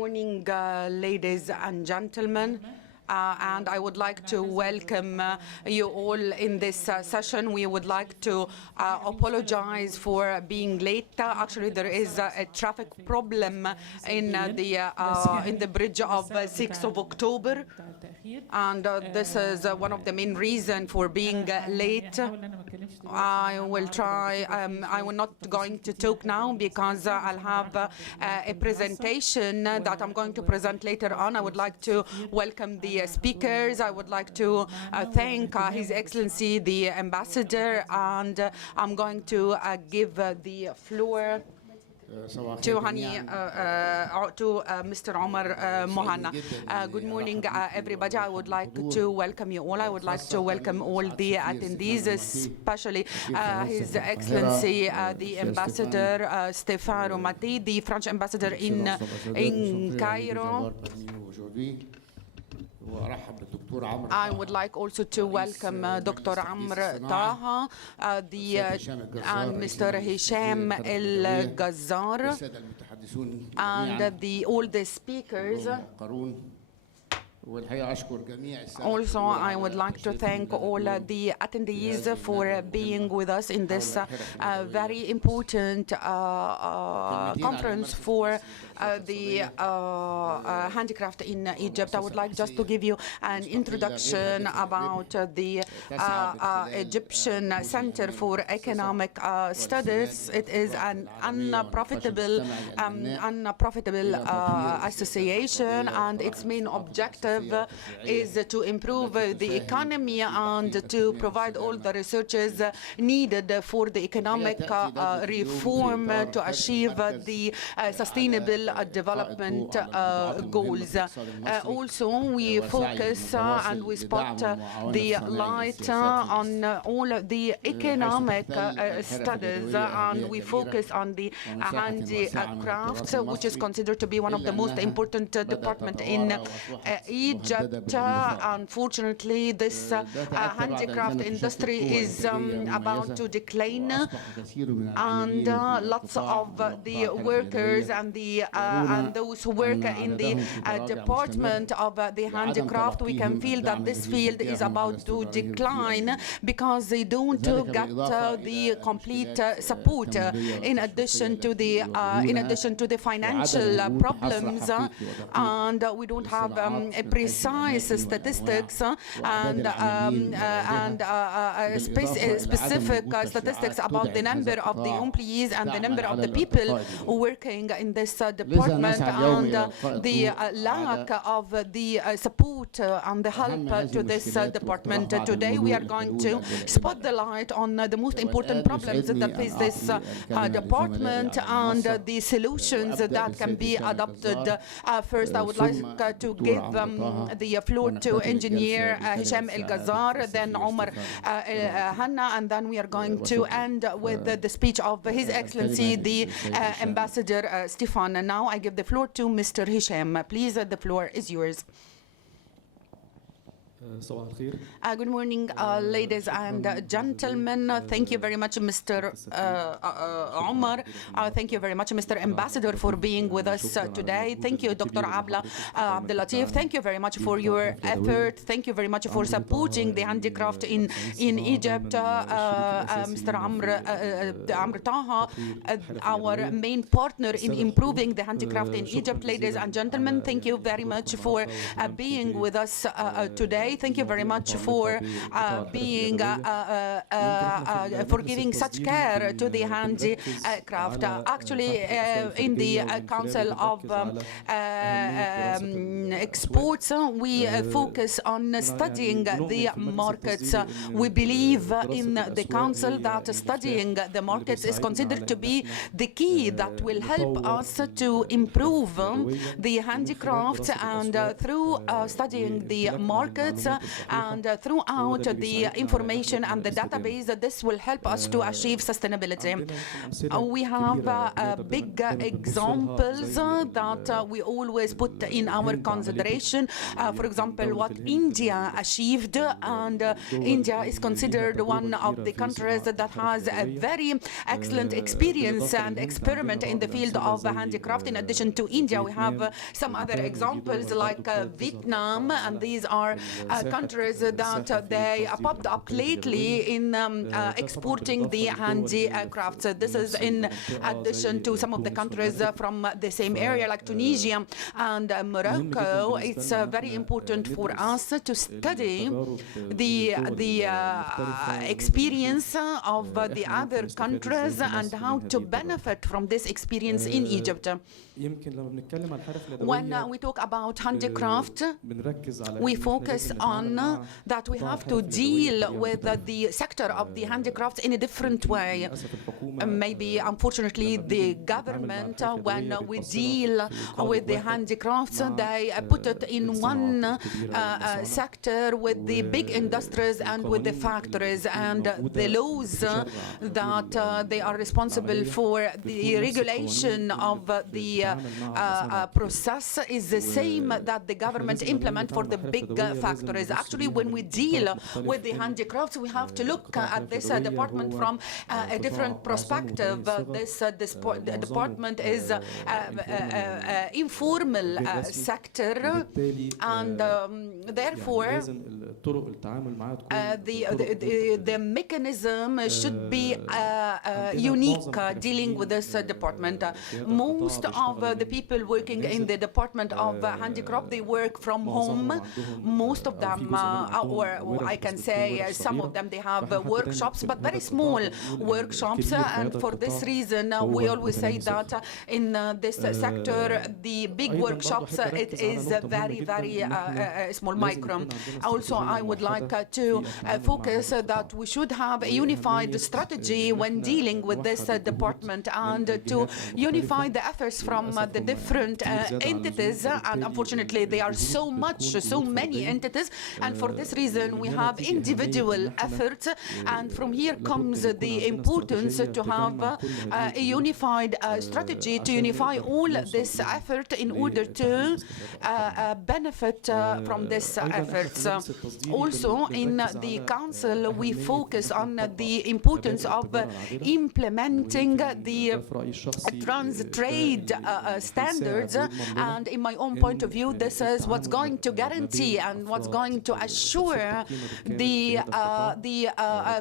morning, ladies and gentlemen. And I would like to welcome you all in this session. We would like to apologize for being late. Actually, there is a traffic problem in the bridge of 6th of October. And this is one of the main reasons for being late. I will try, I'm not going to talk now because I'll have a presentation that I'm going to present later on. I would like to welcome the speakers. I would like to thank His Excellency the Ambassador, and I'm going to give the floor to Mr. Omar Mohanna. Good morning, everybody. I would like to welcome you all. I would like to welcome all the attendees, especially His Excellency the Ambassador Stéphane Romatet, the French Ambassador in Cairo. I would like also to welcome Dr. Taha and Mr. Hisham Gazzar and all the speakers. Also, I would like to thank all the attendees for being with us in this very important conference for the handicraft in Egypt. I would like just to give you an introduction about the Egyptian Center for Economic Studies. It is an unprofitable association, and its main objective is to improve the economy and to provide all the researches needed for the economic reform to achieve the sustainable development goals. Also, we focus and we spot the light on all of the economic studies, and we focus on the handicrafts, which is considered to be one of the most important departments in Egypt. Unfortunately, this handicraft industry is about to decline, and lots of the workers and those who work in the department of the handicraft, we can feel that this field is about to decline because they don't get the complete support. In addition to the financial problems, and we don't have a precise statistics and specific statistics about the number of the employees and the number of the people working in this department, and the lack of the support and the help to this department. Today we are going to spot the light on the most important problems that face this department and the solutions that can be adopted. First, I would like to give the floor to Engineer Hisham Gazzar, then Omar Mohanna, and then we are going to end with the speech of His Excellency the Ambassador Stéphane. Now I give the floor to Mr. Hisham. Please, the floor is yours. Good morning, ladies and gentlemen. Thank you very much, Mr. Omar. Thank you very much, Mr. Ambassador, for being with us today. Thank you, Dr. Abla, Abdel Latif. Thank you very much for your effort. Thank you very much for supporting the handicraft in Egypt. Mr. Taha, our main partner in improving the handicraft in Egypt. Ladies and gentlemen, thank you very much for being with us today. Thank you very much for being for giving such care to the handicraft. Actually, in the Council of Exports, we focus on studying the markets. We believe in the Council that studying the markets is considered to be the key that will help us to improve the handicrafts, and through studying the markets, and throughout the information and the database, this will help us to achieve sustainability. We have big examples that we always put in our consideration. For example, what India achieved, and India is considered one of the countries that has a very excellent experience and experiment in the field of handicraft. In addition to India, we have some other examples like Vietnam, and these are countries that they popped up lately in exporting the handicrafts. This is in addition to some of the countries from the same area like Tunisia and Morocco. It's very important for us to study the experience of the other countries and how to benefit from this experience in Egypt. When we talk about handicraft, we focus on that we have to deal with the sector of the handicrafts in a different way. Maybe, unfortunately, the government, when we deal with the handicrafts, they put it in one sector with the big industries and with the factories, and the laws that they are responsible for the regulation of the process is the same that the government implement for the big factories. Actually, when we deal with the handicrafts, we have to look at this department from a different perspective. This department is informal sector, and therefore the mechanism should be unique dealing with this department. Most of the people working in the department of handicraft, they work from home. Most of them, or I can say some of them, they have workshops, but very small workshops. And for this reason, we always say that in this sector, the big workshops, it is very, very small, micro. Also, I would like to focus that we should have a unified strategy when dealing with this department, and to unify the efforts from the different entities. And unfortunately, there are so many entities, and for this reason, we have individual efforts. And from here comes the importance to have a unified strategy to unify all this effort in order to benefit from this efforts. Also, in the Council, we focus on the importance of implementing the trans-trade standards, and in my own point of view, this is what's going to guarantee and what's going to assure the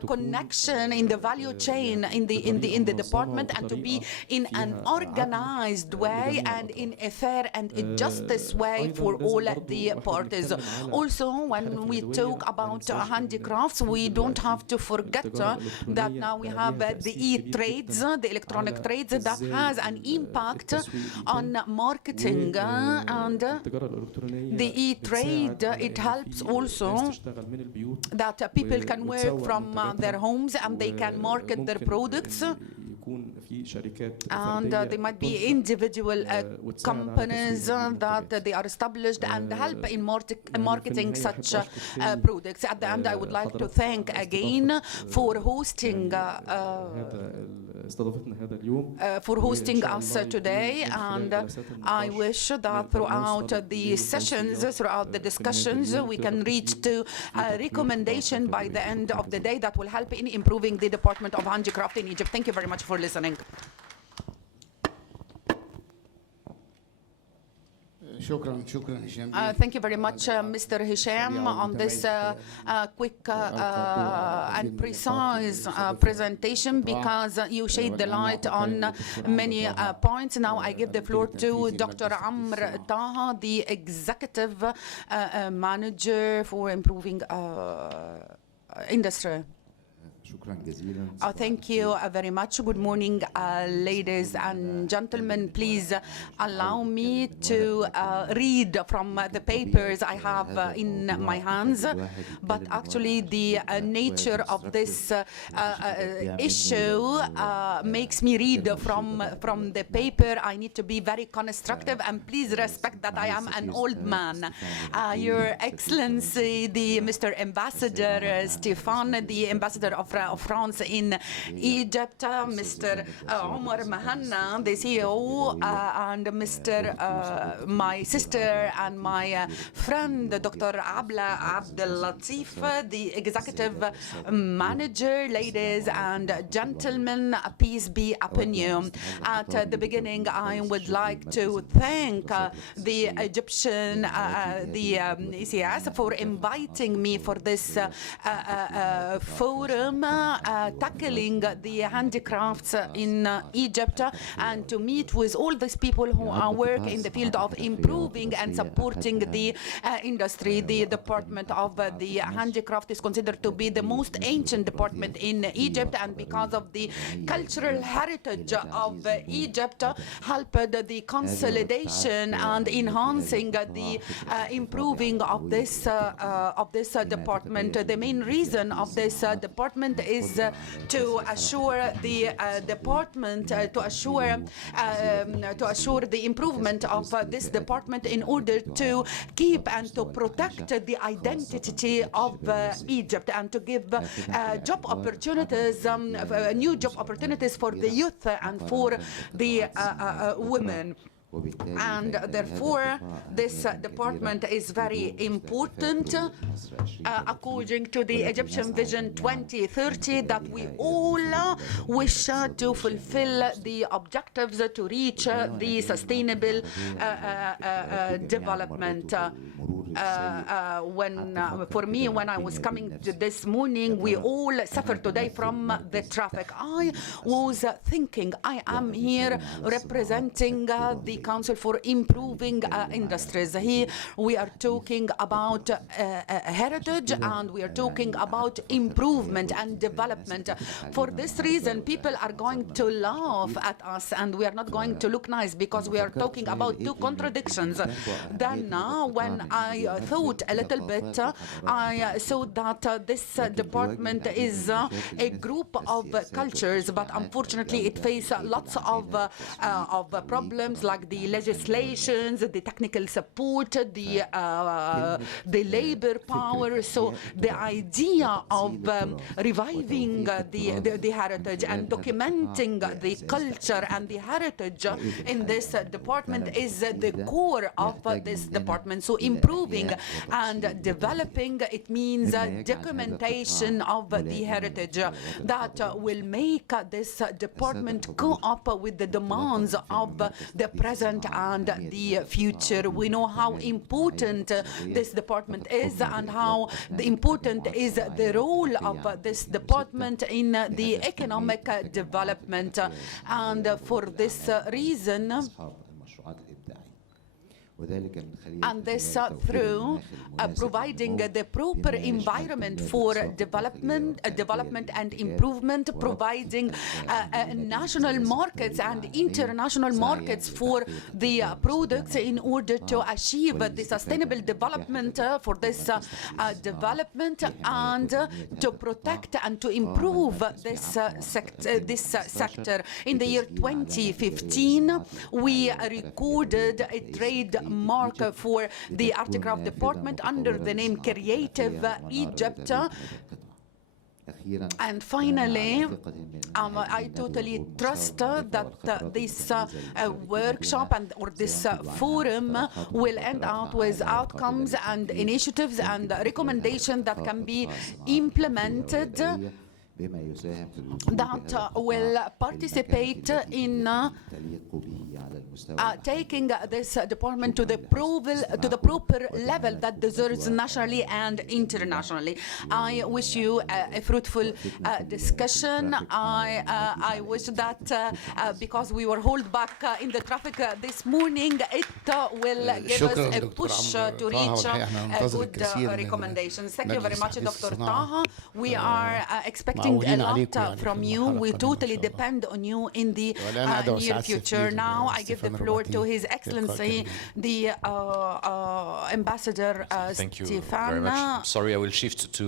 connection in the value chain in the department, and to be in an organized way and in a fair and a justice way for all the parties. Also, when we talk about handicrafts, we don't have to forget that now we have the e-trades, the electronic trades, that has an impact on marketing, and the e-trade, it helps also that people can work from their homes and they can market their products. And there might be individual companies that they are established and help in marketing such products. At the end, I would like to thank again for hosting us today, and I wish that throughout the sessions, throughout the discussions, we can reach to a recommendation by the end of the day that will help in improving the Department of Handicraft in Egypt. Thank you very much for listening. Thank you very much, Mr. Hisham, on this quick and precise presentation, because you shed the light on many points. Now I give the floor to Dr. Taha, the Executive Manager for Improving Industry. Thank you very much. Good morning, ladies and gentlemen. Please allow me to read from the papers I have in my hands. But actually, the nature of this issue makes me read from the paper. I need to be very constructive, and please respect that I am an old man. Your Excellency, the Mr. Ambassador Stéphane, the Ambassador of France in Egypt, Mr. Omar, Mohanna, the CEO, and Mr. my sister and my friend, Dr. Abla, Abdel, Latif, the executive manager, ladies and gentlemen, peace be upon you. At the beginning, I would like to thank the Egyptian, the ECES, for inviting me for this forum tackling the handicrafts in Egypt, and to meet with all these people who are working in the field of improving and supporting the industry. The department of the handicraft is considered to be the most ancient department in Egypt, and because of the cultural heritage of Egypt, helped the consolidation and enhancing the improving of this department. The main reason of this department is to assure the department, to assure the improvement of this department in order to keep and to protect the identity of Egypt, and to give job opportunities, new job opportunities for the youth and for the women. And therefore, this department is very important according to the Egyptian Vision 2030, that we all wish to fulfill the objectives to reach the sustainable development. For me, when I was coming to this morning, we all suffered today from the traffic. I was thinking, I am here representing the Council for Improving Industries. Here we are talking about heritage, and we are talking about improvement and development. For this reason, people are going to laugh at us, and we are not going to look nice, because we are talking about two contradictions. Then when I thought a little bit, I saw that this department is a group of cultures, but unfortunately it faces lots of problems, like the legislations, the technical support, the labor power. So the idea of reviving the heritage and documenting the culture and the heritage in this department is the core of this department. So improving and developing, it means documentation of the heritage that will make this department go up with the demands of the present and the future. We know how important this department is, and how important is the role of this department in the economic development. And for this reason, and this through providing the proper environment for development and improvement, providing national markets and international markets for the products in order to achieve the sustainable development for this development, and to protect and to improve this sector. In the year 2015, we recorded a trademark for the Handicraft department under the name Creative Egypt. And finally, I totally trust that this workshop or this forum will end out with outcomes and initiatives and recommendations that can be implemented, that will participate in taking this department to the proper level that deserves nationally and internationally. I wish you a fruitful discussion. I wish that because we were held back in the traffic this morning, it will give us a push to reach good recommendations. Thank you very much, Dr. Taha. We are expecting expecting a lot from you. We totally depend on you in the near future. Now I give the floor to His Excellency, the Ambassador Stéphane. Sorry, I will shift to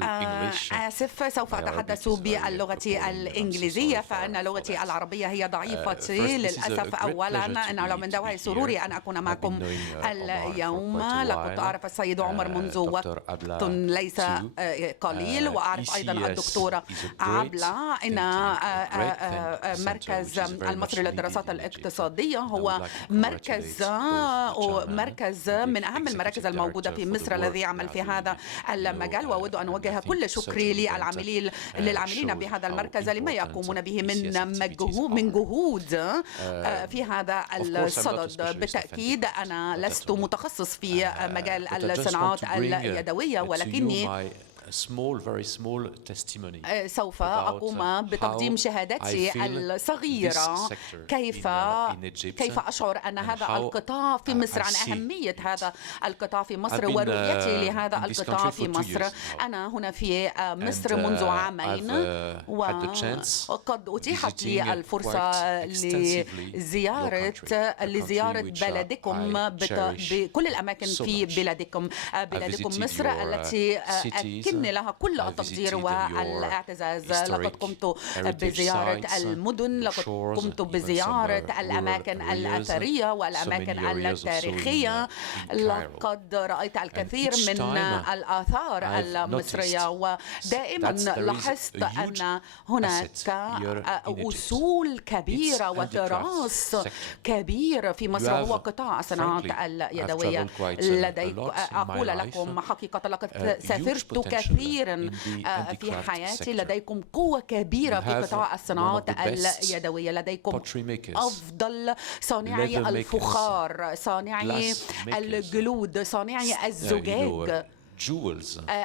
English. آسف، سوف أتحدث باللغة الإنجليزية فإن لغتي العربية هي ضعيفة للأسف. أولا أنه من دواعي سروري أن أكون معكم اليوم. لقد أعرف السيد عمر منذ وقت ليس قليل، وأعرف أيضا الدكتورة أبلا. إن مركز المصري للدراسات الاقتصادية هو مركز من أهم المراكز الموجودة في مصر الذي يعمل في هذا المجال، وأود أن أوجه كل شكري للعاملين بهذا المركز لما يقومون به من جهود في هذا الصدد. بالتأكيد أنا لست متخصص في مجال الصناعات اليدوية، ولكني سوف أقوم بتقديم شهادتي الصغيرة كيف أشعر أن هذا القطاع في مصر، عن أهمية هذا القطاع في مصر ورؤيتي لهذا القطاع في مصر. أنا هنا في مصر منذ عامين، وقد أتيحت لي الفرصة لزيارة بلدكم بكل الأماكن في بلادكم مصر التي أكن لها كل التقدير والاعتزاز. لقد قمت بزيارة المدن، لقد قمت بزيارة الأماكن الأثرية والأماكن التاريخية، لقد رأيت الكثير من الآثار المصرية، ودائما لاحظت أن هناك أصول كبيرة وتراث كبير في مصر هو قطاع الصناعات اليدوية. أقول لكم حقيقة لقد سافرت كثيرا في حياتي. لديكم قوة كبيرة في قطاع الصناعات اليدوية، لديكم أفضل صانعي الفخار، صانعي الجلود، صانعي الزجاج،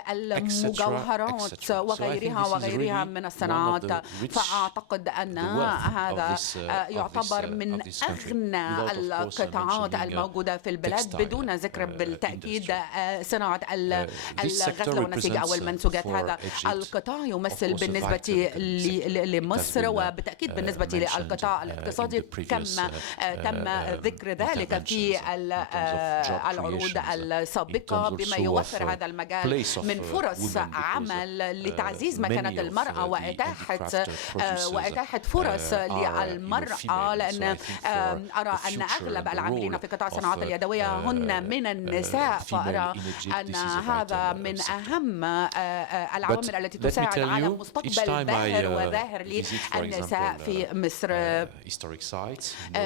المجوهرات وغيرها من الصناعات. فأعتقد أن هذا يعتبر من أغنى القطاعات الموجودة في البلاد، بدون ذكر بالتأكيد صناعة الغزل والنسيج أو المنسوجات. هذا القطاع يمثل بالنسبة لمصر وبالتأكيد بالنسبة للقطاع الاقتصادي كما تم ذكر ذلك في العروض السابقة، بما يوفر هذا المجال من فرص عمل لتعزيز مكانة المرأة وإتاحة فرص للمرأة، لأن أرى أن أغلب العاملين في قطاع الصناعات اليدوية هن من النساء، فأرى أن هذا من أهم العوامل التي تساعد على مستقبل باهر وظاهر للنساء في مصر.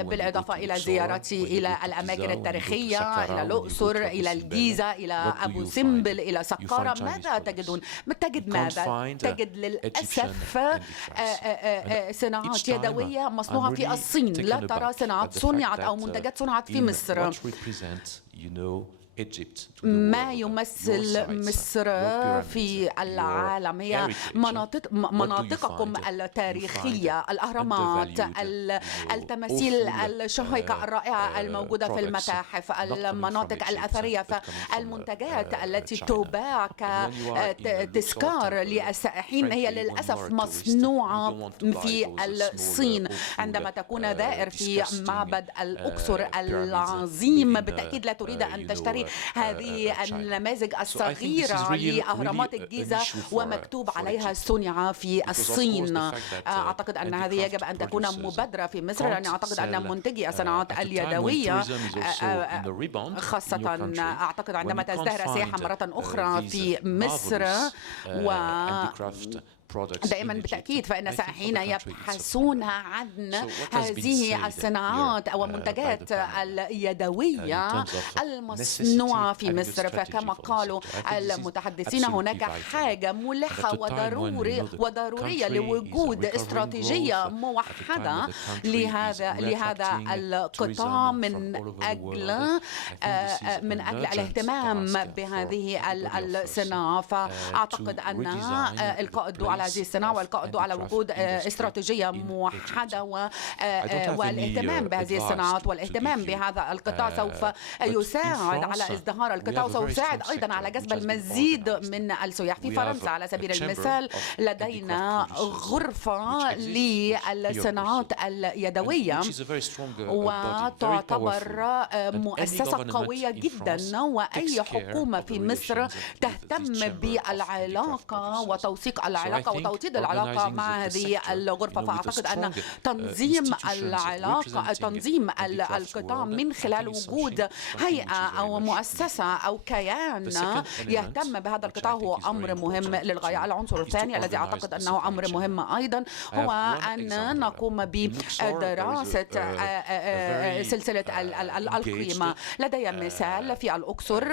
بالإضافة إلى زيارتي إلى الأماكن التاريخية، إلى الأقصر، إلى الجيزة، إلى أبو سمبل، إلى سقارة، ماذا تجدون؟ تجد للأسف صناعات يدوية مصنوعة في الصين، لا ترى صناعات صنعت أو منتجات صنعت في مصر. ما يمثل مصر في العالم هي مناطقكم التاريخية، الأهرامات، التماثيل الشهيقة الرائعة الموجودة في المتاحف، المناطق الأثرية، فالمنتجات التي تباع كتذكار للسائحين هي للأسف مصنوعة في الصين. عندما تكون زائر في معبد الأقصر العظيم بالتأكيد لا تريد أن تشتري هذه النماذج الصغيرة لأهرامات الجيزة ومكتوب عليها صنع في الصين. أعتقد أن هذه يجب أن تكون مبادرة في مصر، لأن أعتقد أن منتجي الصناعات اليدوية خاصة أعتقد عندما تزدهر السياحة مرة أخرى في مصر دائما بالتأكيد فإن السائحين يبحثون عن هذه الصناعات أو المنتجات اليدوية المصنوعة في مصر. فكما قالوا المتحدثين هناك حاجة ملحة وضرورية لوجود استراتيجية موحدة لهذا القطاع من أجل الاهتمام بهذه الصناعة. فأعتقد أن القائد على على هذه الصناعة والقضاء على وجود استراتيجية موحدة والاهتمام بهذه الصناعات والاهتمام بهذا القطاع سوف يساعد على ازدهار القطاع وسوف يساعد أيضا على جذب المزيد من السياح. في فرنسا على سبيل المثال لدينا غرفة للصناعات اليدوية وتعتبر مؤسسة قوية جدا، وأي حكومة في مصر تهتم بالعلاقة وتوثيق العلاقة وتوطيد العلاقة مع هذه الغرفة. فأعتقد أن تنظيم العلاقة، تنظيم القطاع من خلال وجود هيئة أو مؤسسة أو كيان يهتم بهذا القطاع هو أمر مهم للغاية. العنصر الثاني الذي أعتقد أنه أمر مهم أيضا هو أن نقوم بدراسة سلسلة القيمة. لدي مثال في الأقصر،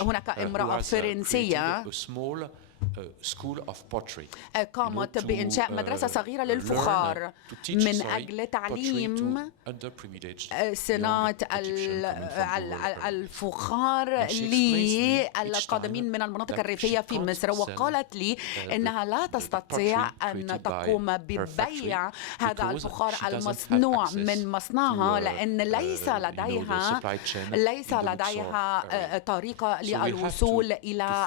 هناك امرأة فرنسية قامت بإنشاء مدرسة صغيرة للفخار من أجل تعليم صناعة الفخار للقادمين من المناطق الريفية في مصر. وقالت لي إنها لا تستطيع أن تقوم ببيع هذا الفخار المصنوع من مصنعها لأن ليس لديها طريقة للوصول إلى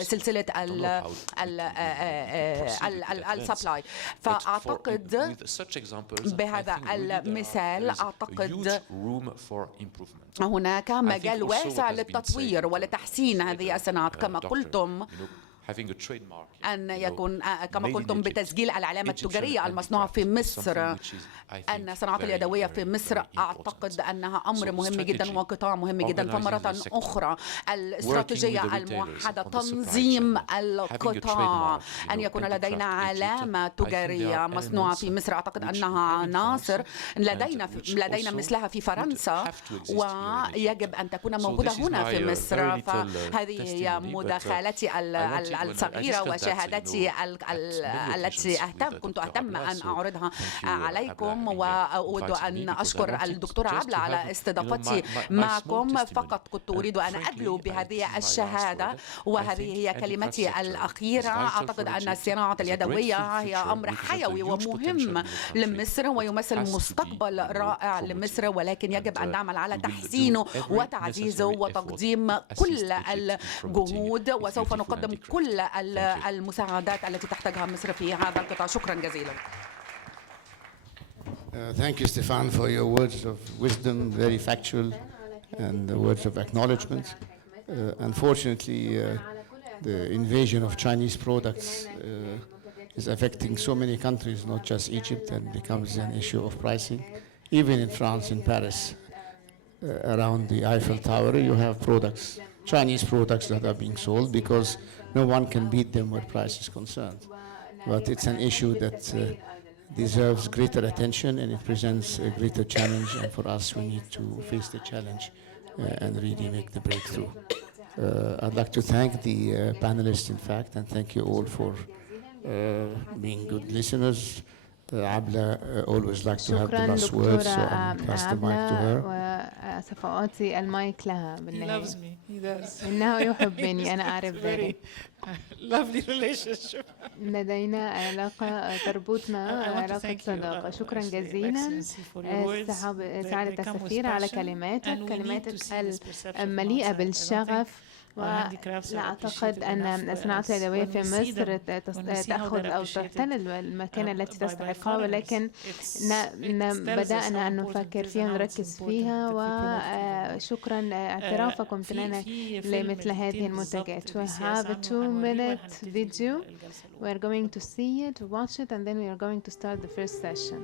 سلسلة السبلاي. فأعتقد بهذا المثال أعتقد هناك مجال واسع للتطوير ولتحسين هذه الصناعات. كما قلتم أن يكون كما قلتم بتسجيل العلامة التجارية المصنوعة في مصر. أن الصناعات اليدوية في مصر أعتقد أنها أمر مهم جدا وقطاع مهم جدا. فمرة أخرى الاستراتيجية الموحدة، تنظيم القطاع، أن يكون لدينا علامة تجارية مصنوعة في مصر. أعتقد أنها عناصر لدينا مثلها في فرنسا ويجب أن تكون موجودة هنا في مصر. فهذه هي مداخلتي الصغيرة وشهادتي التي كنت أهتم أن أعرضها عليكم. وأود أن أشكر الدكتورة عبلة على استضافتي معكم. فقط كنت أريد أن أدلو بهذه الشهادة وهذه هي كلمتي الأخيرة. أعتقد أن الصناعة اليدوية هي أمر حيوي ومهم لمصر ويمثل مستقبل رائع لمصر، ولكن يجب أن نعمل على تحسينه وتعزيزه وتقديم كل الجهود، وسوف نقدم كل المساعدات التي تحتاجها مصر في هذا القطاع. شكرا جزيلا. Thank you, Stéphane, for your words of wisdom, very factual, and the words of acknowledgement. Unfortunately, the invasion of Chinese products is affecting so many countries, not just Egypt, and becomes an issue of pricing. Even in France, in Paris, around the Eiffel Tower, you have products, Chinese products that are being sold because no one can beat them where price is concerned. But it's an issue that deserves greater attention, and it presents a greater challenge, and for us we need to face the challenge and really make the breakthrough. I'd like to thank the panelists, in fact, and thank you all for being good listeners. Abla always like to have the last words, so I'll pass the mic to her. سوف أعطي المايك لها بالنهاية. He loves me. He does. إنه يحبني، أنا أعرف ذلك. Lovely relationship. لدينا علاقة تربطنا علاقة صداقة. شكرا جزيلا سعادة السفير على كلماتك المليئة بالشغف. ولا أعتقد أن الصناعات اليدوية في مصر تأخذ أو تحتل المكان التي تستحقها، ولكن بدأنا أن نفكر فيها ونركز فيها. وشكرا اعترافكم لنا لمثل هذه المنتجات. We have a 2-minute video. We are going to see it, watch it, and then we are going to start the first session.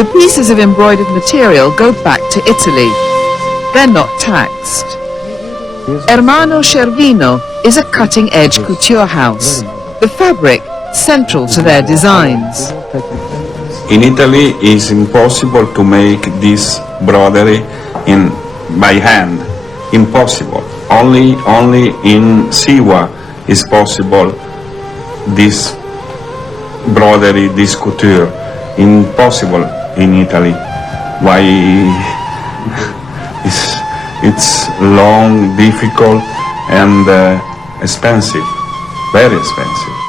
The pieces of embroidered material go back to Italy. They're not taxed. Hermano Cervino is a cutting-edge couture house. The fabric central to their designs. In Italy, it's impossible to make this broderie by hand. Impossible. Only in Siwa is possible this broderie, this couture. Impossible in Italy. Why? It's long, difficult, and expensive. Very expensive.